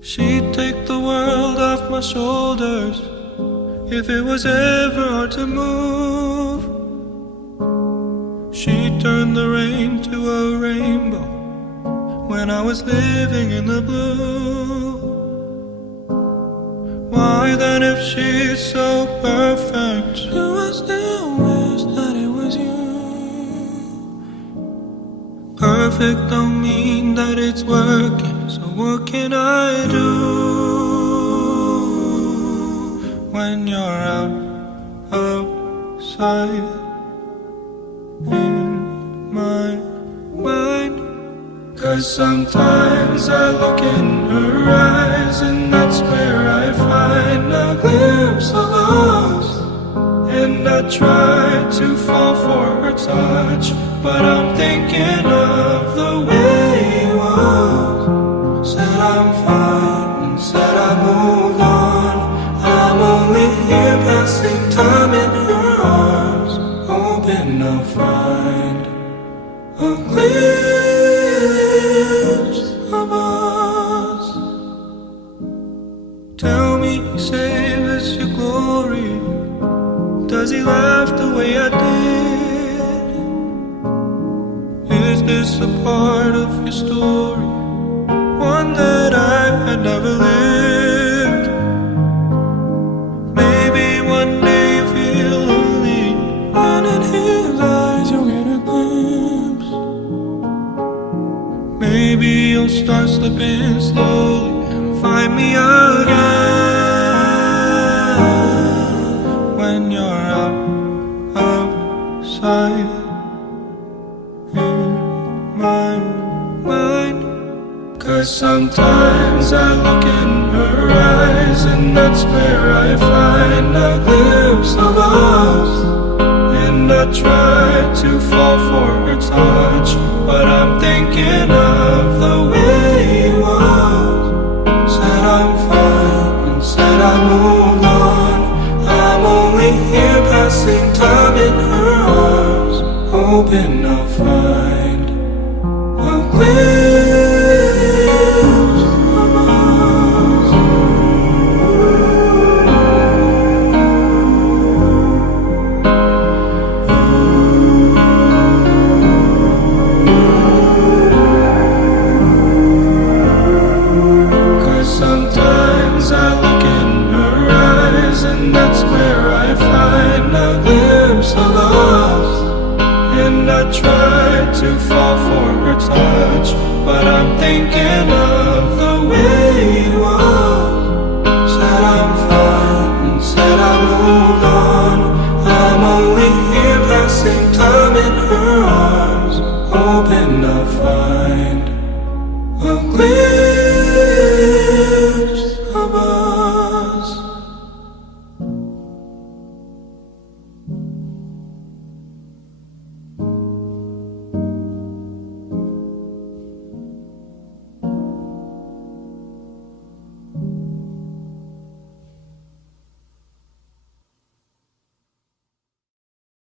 She'd take the world off my shoulders if it was ever hard to move. She'd turn the rain to a rainbow when I was living in the blue. Why then, if she's so perfect, do I still wish that it was you? Perfect don't mean that it's working, so what can I do when you're outside in my mind? 'Cause sometimes I look in her eyes, and that's where I find a glimpse of us. And I try to fall for her touch, but I'm thinking of the way it was. Said I'm fine, and said I moved on. I'm only here passing time in her arms, hoping I'll find a glimpse of us. Tell me, save us your glory. Does he laugh the way I did? Is this a part of your story, one that I had never lived? Maybe one day you feel lonely, and in his eyes you'll get a glimpse. Maybe you'll start slipping slowly and find me again when you're outside in my mind. 'Cause sometimes I look in her eyes, and that's where I find a glimpse of us. And I try to fall for her touch, but I'm thinking of the way it was. Said I'm fine, and said I moved on. I'm only here passing time in her arms, hoping I'll find a glimpse of us. 'Cause sometimes I look in her eyes, and that's where I find a glimpse of us. And I try to fall for her touch, but I'm thinking of the way